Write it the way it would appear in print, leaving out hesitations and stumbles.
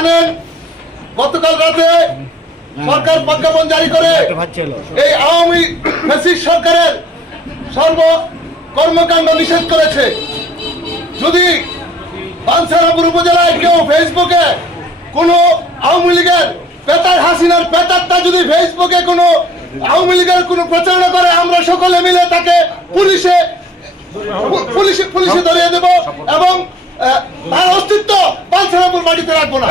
জানেন গতকাল রাতে সরকার প্রজ্ঞাপন জারি করে এই আওয়ামী ফ্যাসিস্ট সরকারের সর্ব কর্মকাণ্ড নিষেধ করেছে। যদি বাঞ্ছারামপুর উপজেলায় কেউ ফেসবুকে কোনো আওয়ামী লীগের পেতার হাসিনার পেতারটা যদি ফেসবুকে কোনো আওয়ামী লীগের কোনো প্রচারণা করে, আমরা সকলে মিলে তাকে পুলিশে ধরিয়ে দেব এবং তার অস্তিত্ব বাঞ্ছারামপুর মাটিতে রাখবো না।